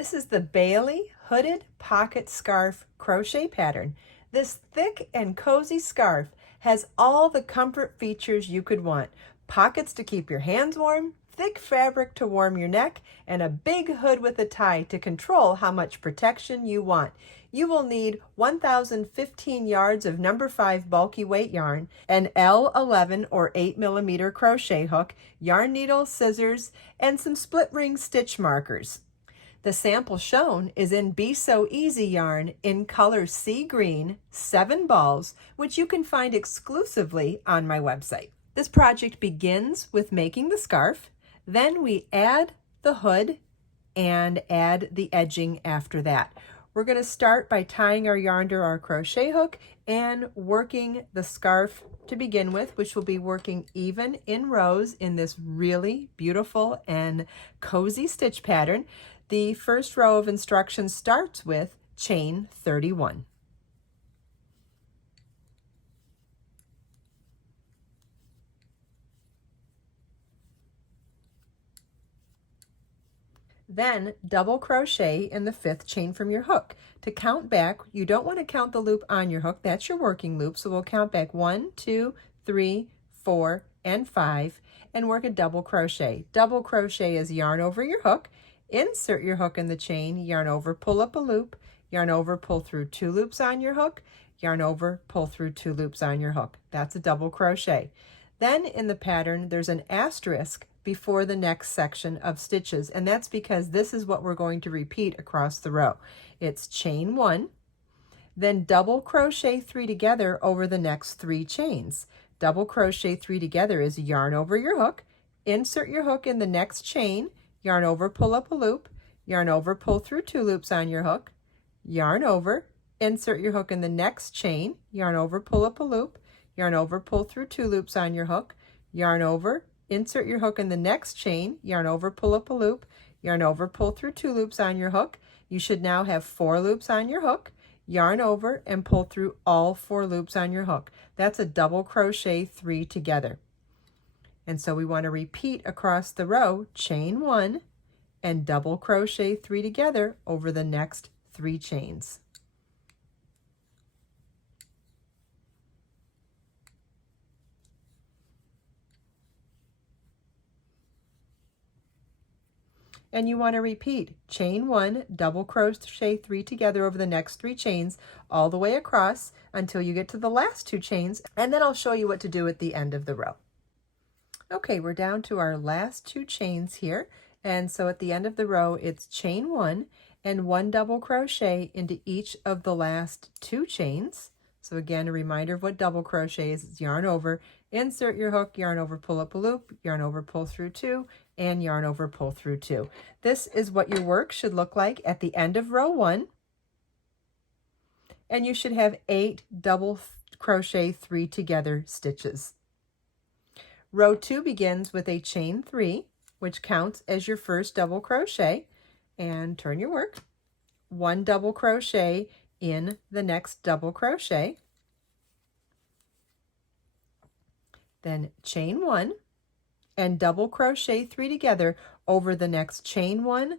This is the Bailey Hooded Pocket Scarf crochet pattern. This thick and cozy scarf has all the comfort features you could want. Pockets to keep your hands warm, thick fabric to warm your neck, and a big hood with a tie to control how much protection you want. You will need 1,015 yards of number 5 bulky weight yarn, an L11 or 8mm crochet hook, yarn needle, scissors, and some split ring stitch markers. The sample shown is in Be So Easy yarn in color sea green, 7 balls, which you can find exclusively on my website. This project begins with making the scarf, then we add the hood and add the edging after that. We're going to start by tying our yarn to our crochet hook and working the scarf to begin with, which will be working even in rows in this really beautiful and cozy stitch pattern. The first row of instructions starts with chain 31. Then double crochet in the 5th chain from your hook. To count back, you don't want to count the loop on your hook. That's your working loop. So we'll count back 1, 2, 3, 4, and 5 and work a double crochet. Double crochet is yarn over your hook. Insert your hook in the chain, yarn over, pull up a loop, yarn over, pull through 2 loops on your hook, yarn over, pull through 2 loops on your hook. That's a double crochet. Then in the pattern, there's an asterisk before the next section of stitches, and that's because this is what we're going to repeat across the row. It's chain 1, then double crochet 3 together over the next 3 chains. Double crochet 3 together is yarn over your hook, insert your hook in the next chain, yarn over, pull up a loop, yarn over, pull through 2 loops on your hook, yarn over, insert your hook in the next chain, yarn over, pull up a loop, yarn over, pull through 2 loops on your hook, yarn over, insert your hook in the next chain, yarn over, pull up a loop, yarn over, pull through 2 loops on your hook. You should now have 4 loops on your hook, yarn over, and pull through all 4 loops on your hook. That's a double crochet 3 together. And so we want to repeat across the row, chain 1 and double crochet 3 together over the next 3 chains. And you want to repeat chain 1, double crochet 3 together over the next 3 chains all the way across until you get to the last 2 chains, and then I'll show you what to do at the end of the row. Okay, we're down to our last 2 chains here, and so at the end of the row it's chain 1 and 1 double crochet into each of the last 2 chains. So again, a reminder of what double crochet is. It's yarn over, insert your hook, yarn over, pull up a loop, yarn over, pull through 2, and yarn over, pull through 2. This is what your work should look like at the end of row 1. And you should have 8 double crochet 3 together stitches. Row 2 begins with a chain 3, which counts as your first double crochet. And turn your work. 1 double crochet in the next double crochet. Then chain 1 and double crochet 3 together over the next chain 1,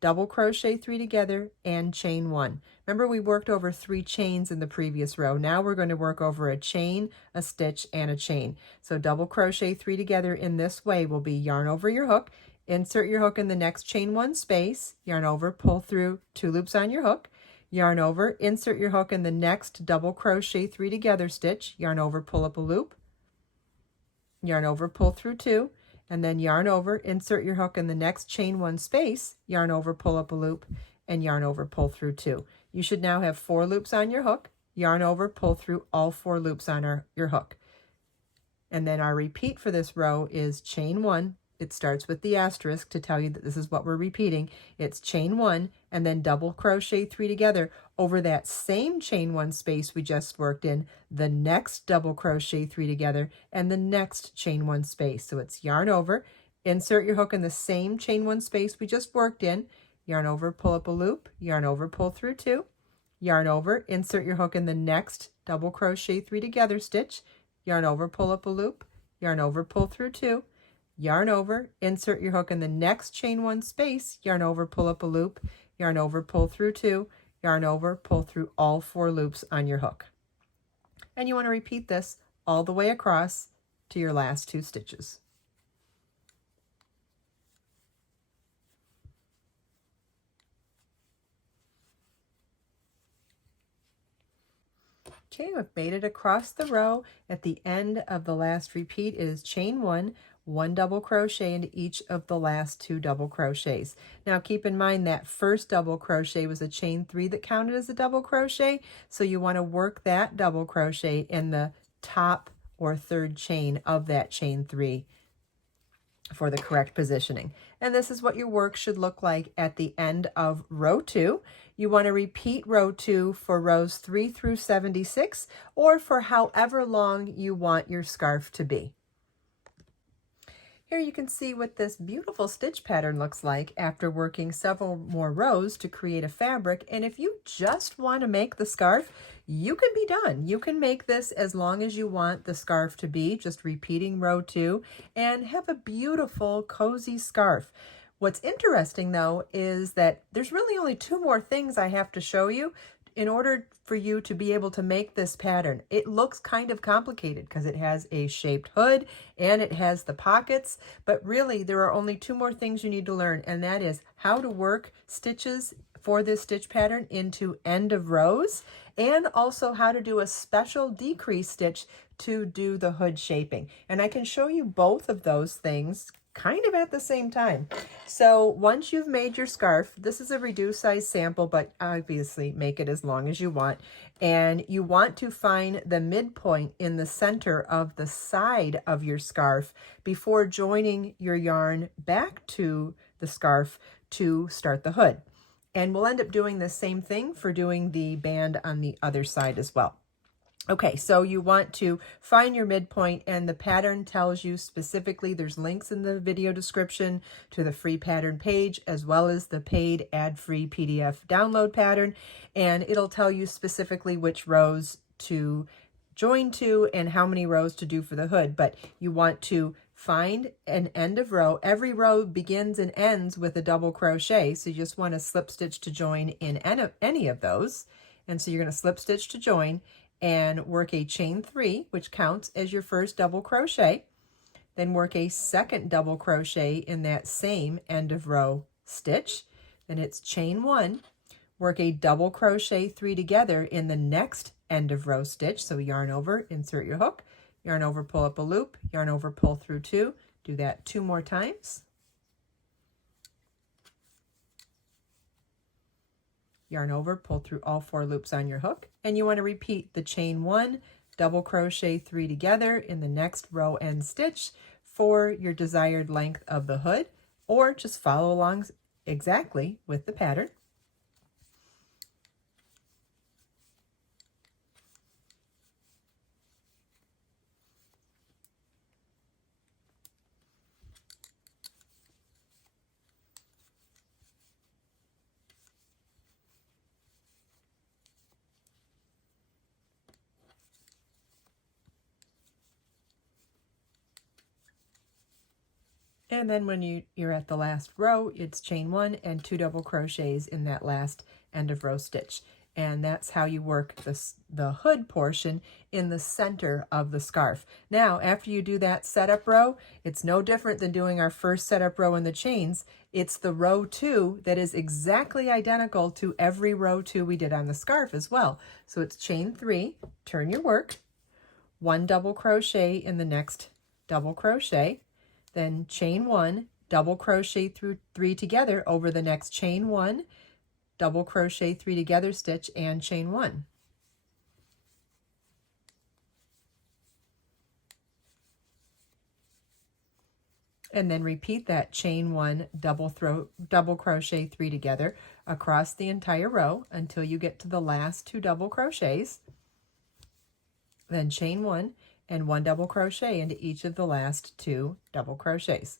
double crochet 3 together, and chain 1. Remember, we worked over 3 chains in the previous row. Now we're going to work over a chain, a stitch, and a chain. So double crochet 3 together in this way will be yarn over your hook, insert your hook in the next chain 1 space, yarn over, pull through 2 loops on your hook, yarn over, insert your hook in the next double crochet 3 together stitch, yarn over, pull up a loop, yarn over, pull through 2, and then yarn over, insert your hook in the next chain 1 space, yarn over, pull up a loop, and yarn over, pull through 2. You should now have 4 loops on your hook, yarn over, pull through all 4 loops on your hook. And then our repeat for this row is chain 1. It starts with the asterisk to tell you that this is what we're repeating. It's chain 1 and then double crochet 3 together over that same chain 1 space we just worked in, the next double crochet 3 together, and the next chain 1 space. So it's yarn over, insert your hook in the same chain 1 space we just worked in, yarn over, pull up a loop, yarn over, pull through 2, yarn over, insert your hook in the next double crochet 3 together stitch, yarn over, pull up a loop, yarn over, pull through 2, yarn over, insert your hook in the next chain 1 space, yarn over, pull up a loop, yarn over, pull through 2, yarn over, pull through all 4 loops on your hook. And you want to repeat this all the way across to your last 2 stitches. Okay, we've made it across the row. At the end of the last repeat is chain 1, 1 double crochet into each of the last 2 double crochets. Now keep in mind that first double crochet was a chain 3 that counted as a double crochet, so you want to work that double crochet in the top or 3rd chain of that chain 3 for the correct positioning. And this is what your work should look like at the end of row 2. You want to repeat row 2 for rows 3 through 76, or for however long you want your scarf to be. Here you can see what this beautiful stitch pattern looks like after working several more rows to create a fabric. And if you just want to make the scarf, you can be done. You can make this as long as you want the scarf to be, just repeating row 2, and have a beautiful cozy scarf. What's interesting though is that there's really only 2 more things I have to show you in order for you to be able to make this pattern. It looks kind of complicated because it has a shaped hood and it has the pockets, but really there are only 2 more things you need to learn, and that is how to work stitches for this stitch pattern into end of rows, and also how to do a special decrease stitch to do the hood shaping. And I can show you both of those things kind of at the same time. So once you've made your scarf, this is a reduced size sample, but obviously make it as long as you want. And you want to find the midpoint in the center of the side of your scarf before joining your yarn back to the scarf to start the hood. And we'll end up doing the same thing for doing the band on the other side as well. Okay, so you want to find your midpoint, and the pattern tells you specifically, there's links in the video description to the free pattern page, as well as the paid ad-free PDF download pattern, and it'll tell you specifically which rows to join to and how many rows to do for the hood. But you want to find an end of row. Every row begins and ends with a double crochet, so you just want to slip stitch to join in any of those. And so you're going to slip stitch to join and work a chain 3, which counts as your first double crochet, then work a second double crochet in that same end of row stitch, then it's chain 1, work a double crochet 3 together in the next end of row stitch, so yarn over, insert your hook, yarn over, pull up a loop, yarn over, pull through 2, do that 2 more times. Yarn over, pull through all 4 loops on your hook, and you want to repeat the chain 1, double crochet 3 together in the next row end stitch for your desired length of the hood, or just follow along exactly with the pattern. And then when you're at the last row, it's chain 1 and 2 double crochets in that last end of row stitch. And that's how you work the hood portion in the center of the scarf. Now, after you do that setup row, it's no different than doing our first setup row in the chains. It's the row 2 that is exactly identical to every row 2 we did on the scarf as well. So it's chain 3, turn your work, 1 double crochet in the next double crochet, then chain 1, double crochet through 3 together over the next chain 1, double crochet 3 together stitch, and chain 1. And then repeat that chain 1, double crochet 3 together across the entire row until you get to the last 2 double crochets. Then chain 1 and 1 double crochet into each of the last 2 double crochets.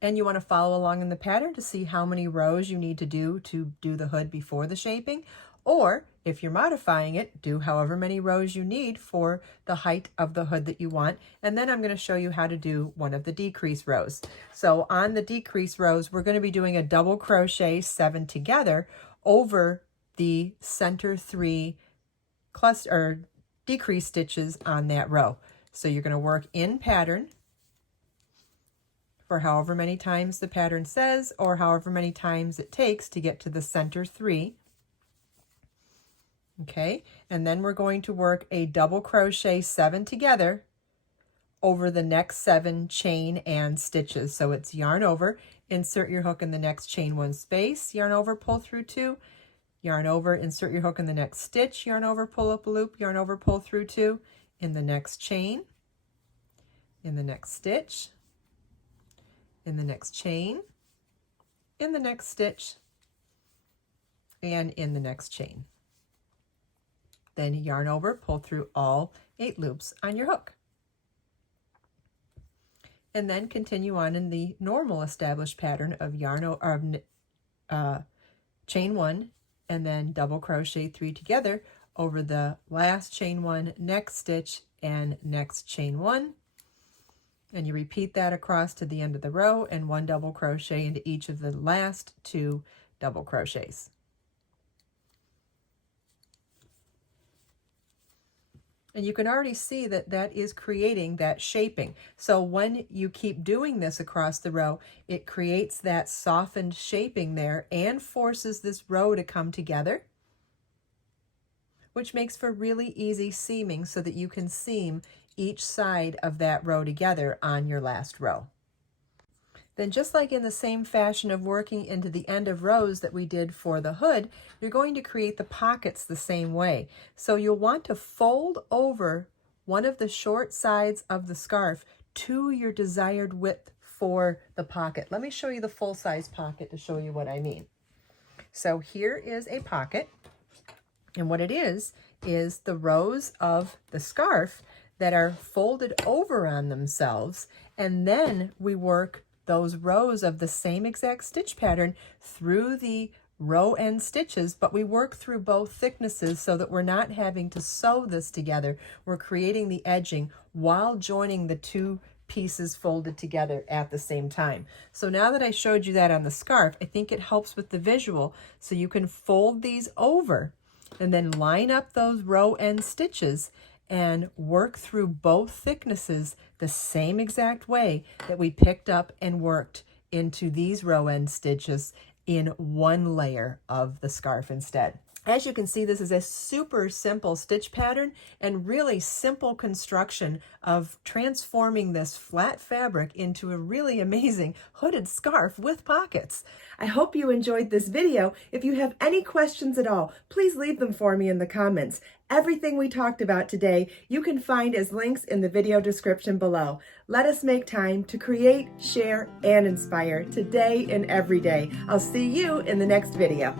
And you want to follow along in the pattern to see how many rows you need to do the hood before the shaping, Or if you're modifying it, do however many rows you need for the height of the hood that you want. And then I'm going to show you how to do one of the decrease rows. So on the decrease rows, we're going to be doing a double crochet 7 together over the center 3 cluster or decrease stitches on that row. So you're going to work in pattern for however many times the pattern says, or however many times it takes to get to the center 3. Okay, and then we're going to work a double crochet 7 together over the next 7 chain and stitches. So it's yarn over, insert your hook in the next chain 1 space, yarn over, pull through 2, yarn over, insert your hook in the next stitch, yarn over, pull up a loop, yarn over, pull through 2, in the next chain, in the next stitch, in the next chain, in the next stitch, and in the next chain. Then yarn over, pull through all 8 loops on your hook. And then continue on in the normal established pattern of chain 1 and then double crochet 3 together over the last chain 1, next stitch, and next chain 1. And you repeat that across to the end of the row and 1 double crochet into each of the last 2 double crochets. And you can already see that that is creating that shaping. So when you keep doing this across the row, it creates that softened shaping there and forces this row to come together, which makes for really easy seaming so that you can seam each side of that row together on your last row. Then just like in the same fashion of working into the end of rows that we did for the hood, you're going to create the pockets the same way. So you'll want to fold over one of the short sides of the scarf to your desired width for the pocket. Let me show you the full-size pocket to show you what I mean. So here is a pocket, and what it is the rows of the scarf that are folded over on themselves, and then we work those rows of the same exact stitch pattern through the row end stitches, but we work through both thicknesses so that we're not having to sew this together. We're creating the edging while joining the 2 pieces folded together at the same time. So now that I showed you that on the scarf, I think it helps with the visual. So you can fold these over and then line up those row end stitches and work through both thicknesses the same exact way that we picked up and worked into these row end stitches in 1 layer of the scarf instead. As you can see, this is a super simple stitch pattern and really simple construction of transforming this flat fabric into a really amazing hooded scarf with pockets. I hope you enjoyed this video. If you have any questions at all, please leave them for me in the comments. Everything we talked about today, you can find as links in the video description below. Let us make time to create, share, and inspire today and every day. I'll see you in the next video.